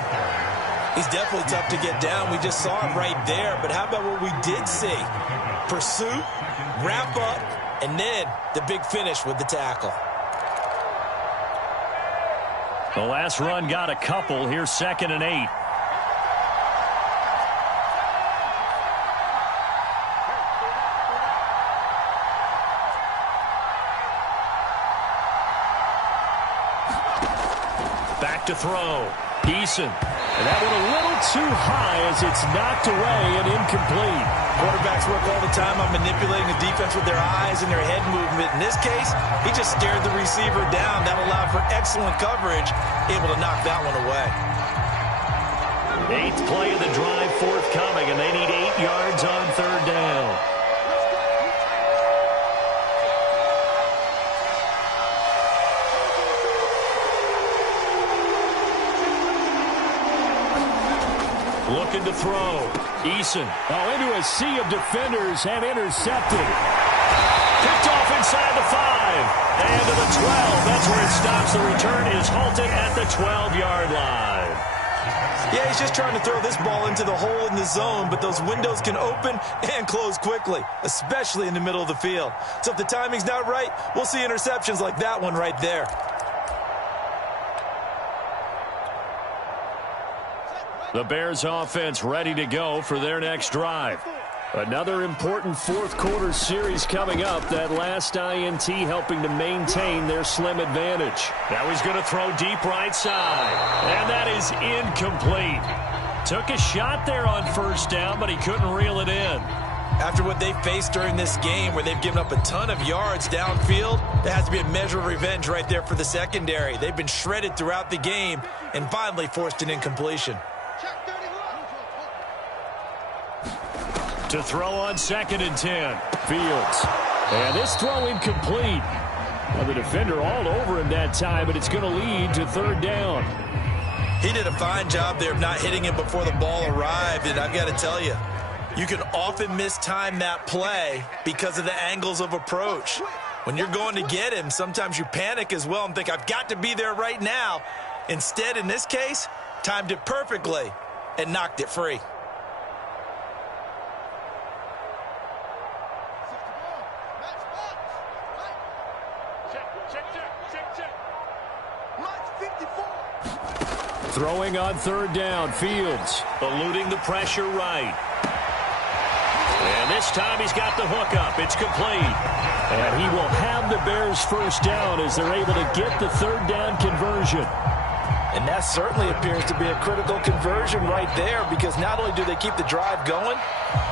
He's definitely tough to get down. We just saw it right there, but how about what we did see? Pursuit, wrap up, and then the big finish with the tackle. The last run got a couple. Here's 2nd and 8. Back to throw. Eason. And that one a little too high as it's knocked away and incomplete. Quarterbacks work all the time on manipulating the defense with their eyes and their head movement. In this case, he just stared the receiver down. That allowed for excellent coverage, able to knock that one away. 8th play of the drive forthcoming, and they need 8 yards on 3rd down. Looking to throw. Eason. Into a sea of defenders and intercepted. Picked off inside the 5. And to the 12. That's where it stops. The return is halted at the 12-yard line. Yeah, he's just trying to throw this ball into the hole in the zone, but those windows can open and close quickly, especially in the middle of the field. So if the timing's not right, we'll see interceptions like that one right there. The Bears offense ready to go for their next drive. Another important 4th quarter series coming up. That last INT helping to maintain their slim advantage. Now he's going to throw deep right side. And that is incomplete. Took a shot there on 1st down, but he couldn't reel it in. After what they faced during this game where they've given up a ton of yards downfield, there has to be a measure of revenge right there for the secondary. They've been shredded throughout the game and finally forced an incompletion. To throw on 2nd and 10. Fields. And this throw incomplete. Well, the defender all over him that time, but it's going to lead to 3rd down. He did a fine job there of not hitting him before the ball arrived, and I've got to tell you, you can often mistime that play because of the angles of approach. When you're going to get him, sometimes you panic as well and think, I've got to be there right now. Instead, in this case, timed it perfectly and knocked it free. Throwing on 3rd down. Fields eluding the pressure right. And this time he's got the hook up. It's complete. And he will have the Bears 1st down as they're able to get the 3rd down conversion. And that certainly appears to be a critical conversion right there, because not only do they keep the drive going,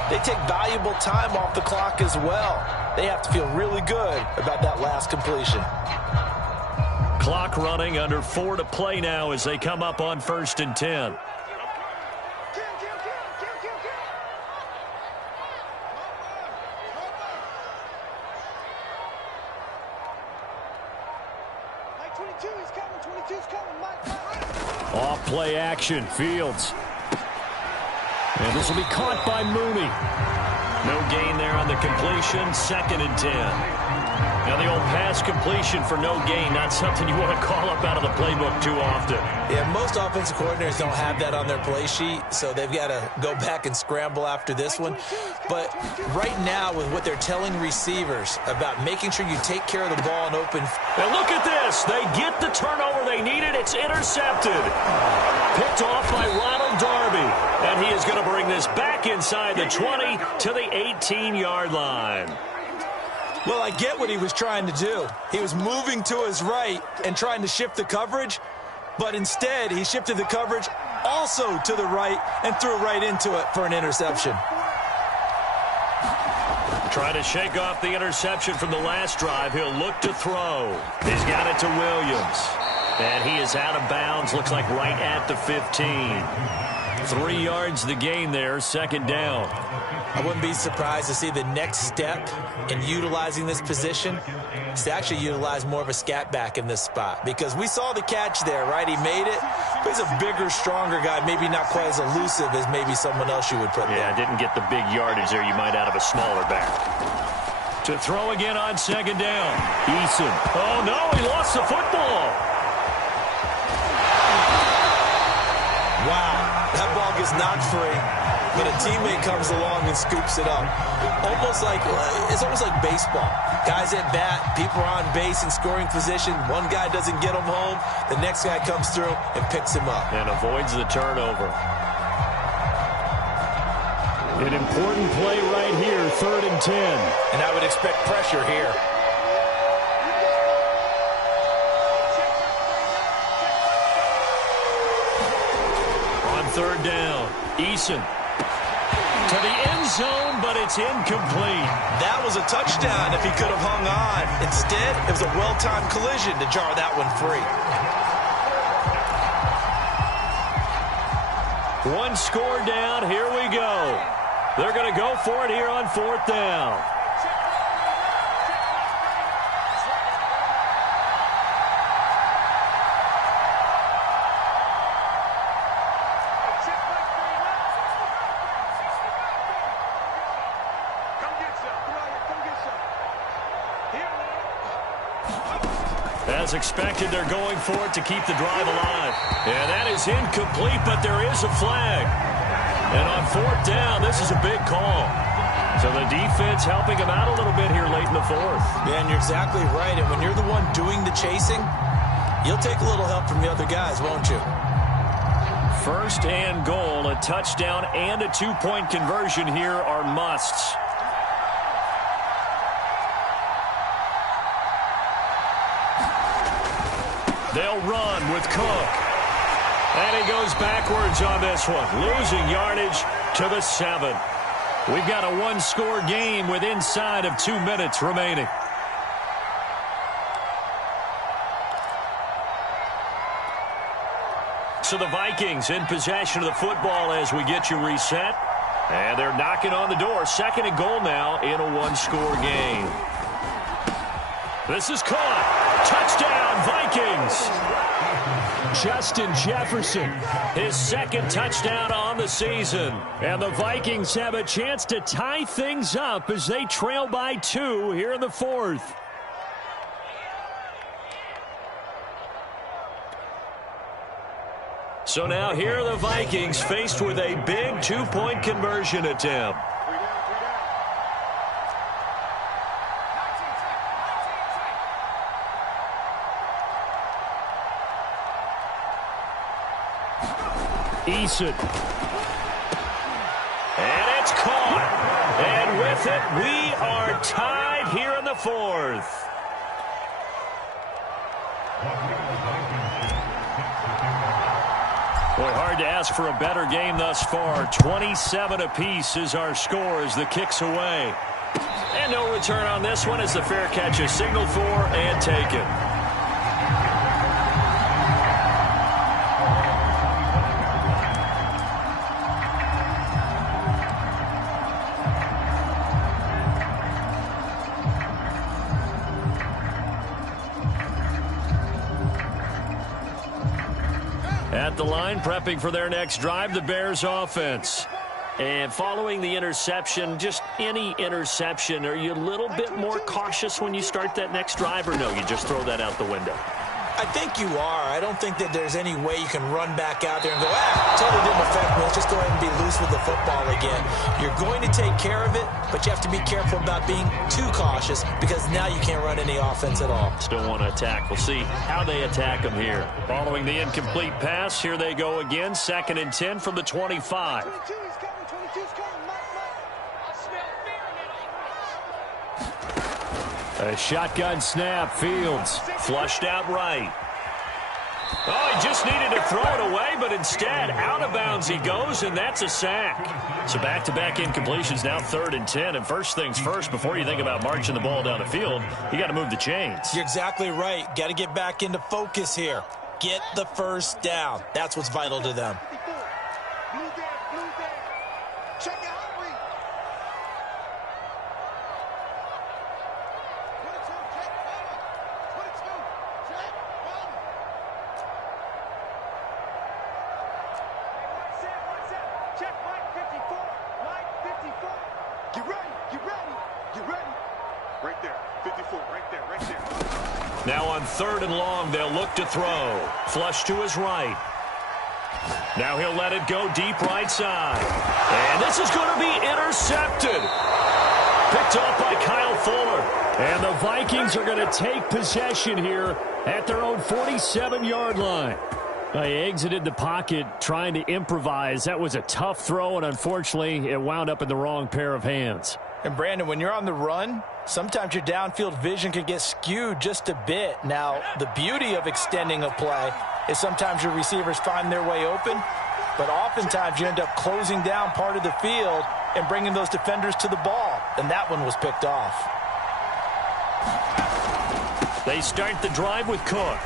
they take valuable time off the clock as well. They have to feel really good about that last completion. Clock running, under 4 to play now as they come up on 1st and 10. Off play action, Fields. And this will be caught by Mooney. No gain there on the completion, 2nd and 10. Now the old pass completion for no gain, not something you want to call up out of the playbook too often. Yeah, most offensive coordinators don't have that on their play sheet, so they've got to go back and scramble after this one. But right now, with what they're telling receivers about making sure you take care of the ball in open. And look at this. They get the turnover they needed. It's intercepted. Picked off by Ronald Darby. And he is going to bring this back inside the 20 to the 18-yard line. Well, I get what he was trying to do. He was moving to his right and trying to shift the coverage, but instead he shifted the coverage also to the right and threw right into it for an interception. Trying to shake off the interception from the last drive. He'll look to throw. He's got it to Williams. And he is out of bounds, looks like right at the 15. 3 yards the gain there, 2nd down. I wouldn't be surprised to see the next step in utilizing this position is to actually utilize more of a scat back in this spot, because we saw the catch there, right? He made it, but he's a bigger, stronger guy, maybe not quite as elusive as maybe someone else you would put there. Yeah, didn't get the big yardage there you might out of a smaller back. To throw again on 2nd down. Eason. Oh, no, he lost the football. Wow, that ball gets knocked free, but a teammate comes along and scoops it up. It's almost like baseball. Guys at bat, people are on base in scoring position. One guy doesn't get him home. The next guy comes through and picks him up. And avoids the turnover. An important play right here, 3rd and 10. And I would expect pressure here. On 3rd down, Eason. To the end zone, but it's incomplete. That was a touchdown if he could have hung on. Instead, it was a well-timed collision to jar that one free. One score down. Here we go. They're going to go for it here on 4th down. As expected, they're going for it to keep the drive alive. And that is incomplete, but there is a flag. And on 4th down, this is a big call. So the defense helping him out a little bit here late in the 4th. Yeah, and you're exactly right. And when you're the one doing the chasing, you'll take a little help from the other guys, won't you? 1st and goal, a touchdown and a 2-point conversion here are musts. They'll run with Cook. And he goes backwards on this one, losing yardage to the 7. We've got a 1-score game with inside of 2 minutes remaining. So the Vikings in possession of the football as we get you reset. And they're knocking on the door. 2nd and goal now in a 1-score game. This is caught. Touchdown, Vikings. Justin Jefferson, his 2nd touchdown on the season. And the Vikings have a chance to tie things up as they trail by 2 here in the 4th. So now here are the Vikings faced with a big 2-point conversion attempt. Eason. And it's caught. And with it, we are tied here in the 4th. Boy, hard to ask for a better game thus far. 27 apiece is our score as the kick's away. And no return on this one as the fair catch is signaled for and taken. At the line, prepping for their next drive, the Bears offense. And following the interception, just any interception, are you a little bit more cautious when you start that next drive, or no, you just throw that out the window? I think you are. I don't think that there's any way you can run back out there and go, totally didn't affect me. Let's just go ahead and be loose with the football again. You're going to take care of it, but you have to be careful about being too cautious because now you can't run any offense at all. Still want to attack. We'll see how they attack them here. Following the incomplete pass, here they go again. 2nd and 10 from the 25. 22's coming. 22's coming. I smell fear in it. A shotgun snap. Fields flushed out right. Oh, he just needed to throw it away, but instead, out of bounds he goes, and that's a sack. So back-to-back incompletions, now 3rd and 10. And first things first, before you think about marching the ball down the field, you got to move the chains. You're exactly right. Got to get back into focus here. Get the first down. That's what's vital to them. Blue there. Check it out, Reed. 22, check, 22, check, 1. What's that? Check, Mike 54. Mike 54. Get ready. Right there, 54, right there. Now on 3rd and long, they'll look to throw. Flush to his right. Now he'll let it go deep right side. And this is going to be intercepted. Picked off by Kyle Fuller. And the Vikings are going to take possession here at their own 47-yard line. He exited the pocket trying to improvise. That was a tough throw, and unfortunately, it wound up in the wrong pair of hands. And, Brandon, when you're on the run, sometimes your downfield vision can get skewed just a bit. Now, the beauty of extending a play is sometimes your receivers find their way open, but oftentimes you end up closing down part of the field and bringing those defenders to the ball, and that one was picked off. They start the drive with Cook.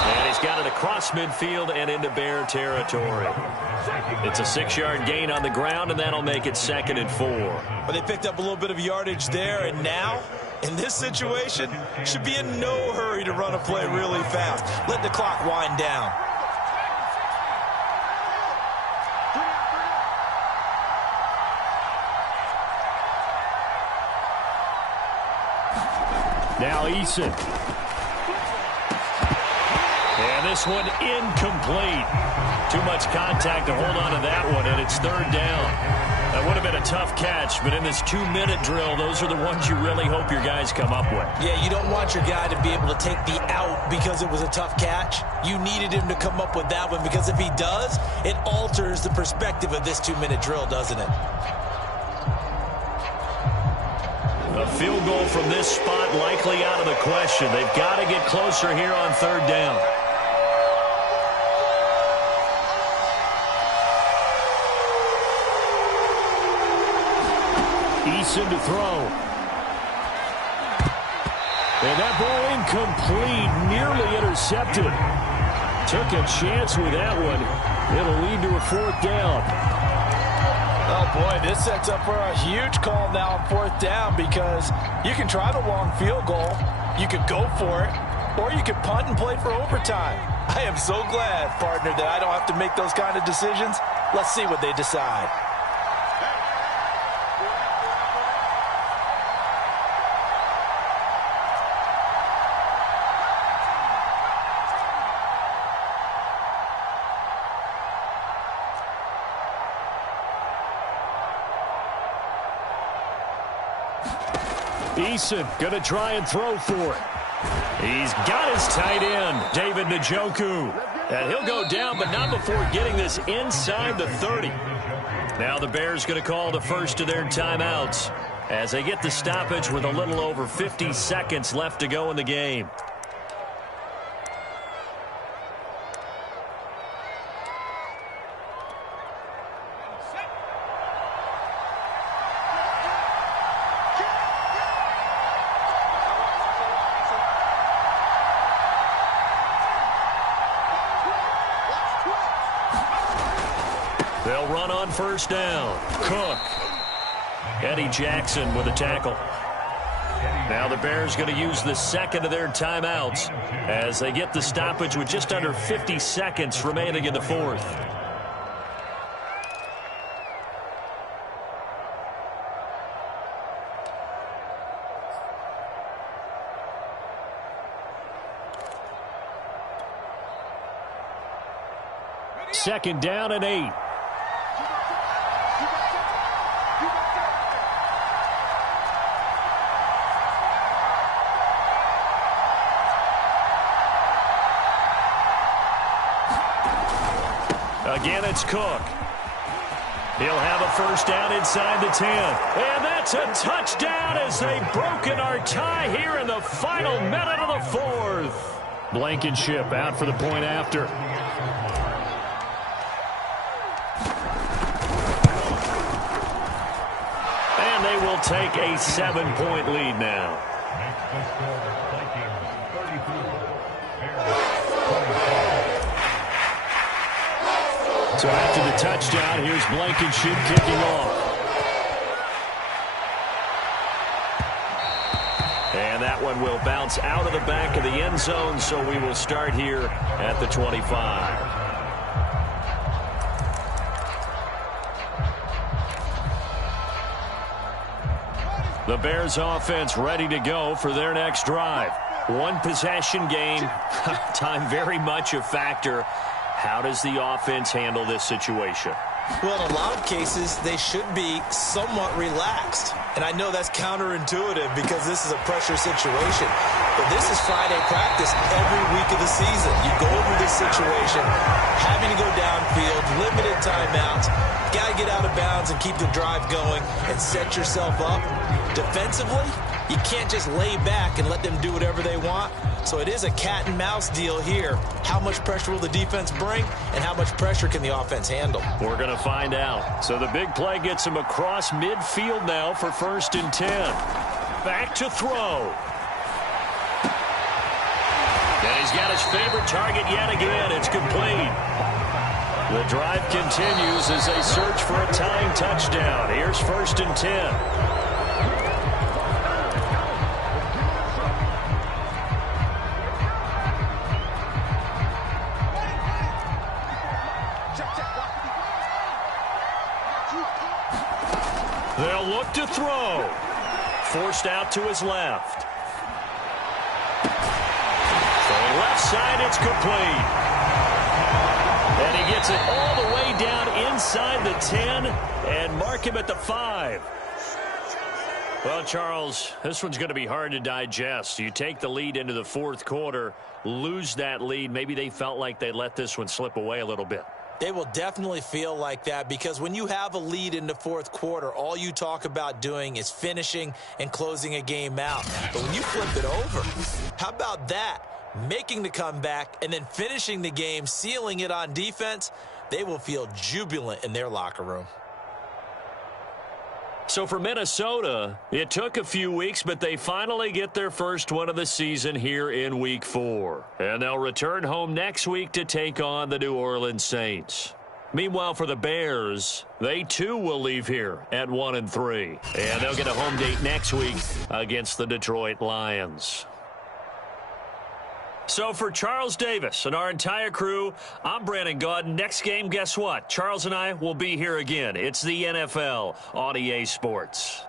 And he's got it across midfield and into Bear territory. It's a 6-yard gain on the ground, and that'll make it 2nd and 4. But they picked up a little bit of yardage there, and now, in this situation, should be in no hurry to run a play really fast. Let the clock wind down. Now Eason. And this one incomplete. Too much contact to hold on to that one, and it's 3rd down. That would have been a tough catch, but in this 2-minute drill, those are the ones you really hope your guys come up with. Yeah, you don't want your guy to be able to take the out because it was a tough catch. You needed him to come up with that one because if he does, it alters the perspective of this 2-minute drill, doesn't it? A field goal from this spot likely out of the question. They've got to get closer here on 3rd down. Eason to throw. And that ball incomplete, nearly intercepted. Took a chance with that one. It'll lead to a 4th down. Oh, boy, this sets up for a huge call now on 4th down because you can try the long field goal, you could go for it, or you could punt and play for overtime. I am so glad, partner, that I don't have to make those kind of decisions. Let's see what they decide. Eason going to try and throw for it. He's got his tight end, David Njoku. And he'll go down, but not before getting this inside the 30. Now the Bears going to call the first of their timeouts as they get the stoppage with a little over 50 seconds left to go in the game. They'll run on first down. Cook. Eddie Jackson with a tackle. Now the Bears going to use the second of their timeouts as they get the stoppage with just under 50 seconds remaining in the fourth. Second down and 8. Again, it's Cook. He'll have a first down inside the 10. And that's a touchdown as they've broken our tie here in the final minute of the fourth. Blankenship out for the point after. And they will take a 7-point lead now. So after the touchdown, here's Blankenship kicking off. And that one will bounce out of the back of the end zone, so we will start here at the 25. The Bears offense ready to go for their next drive. One possession game, time very much a factor. How does the offense handle this situation? Well, in a lot of cases, they should be somewhat relaxed. And I know that's counterintuitive because this is a pressure situation. But this is Friday practice every week of the season. You go over this situation, having to go downfield, limited timeouts, got to get out of bounds and keep the drive going and set yourself up. Defensively, you can't just lay back and let them do whatever they want. So it is a cat and mouse deal here. How much pressure will the defense bring, and how much pressure can the offense handle? We're going to find out. So the big play gets him across midfield now for 1st and 10. Back to throw. And he's got his favorite target yet again. It's complete. The drive continues as they search for a tying touchdown. Here's 1st and 10. They'll look to throw. Forced out to his left. Throwing left side, it's complete. And he gets it all the way down inside the 10 and mark him at the 5. Well, Charles, this one's going to be hard to digest. You take the lead into the fourth quarter, lose that lead. Maybe they felt like they let this one slip away a little bit. They will definitely feel like that because when you have a lead in the fourth quarter, all you talk about doing is finishing and closing a game out. But when you flip it over, how about that? Making the comeback and then finishing the game, sealing it on defense, they will feel jubilant in their locker room. So for Minnesota, it took a few weeks, but they finally get their first one of the season here in Week 4. And they'll return home next week to take on the New Orleans Saints. Meanwhile, for the Bears, they too will leave here at 1-3. And they'll get a home date next week against the Detroit Lions. So for Charles Davis and our entire crew, I'm Brandon Gaudin. Next game, guess what? Charles and I will be here again. It's the NFL on EA Sports.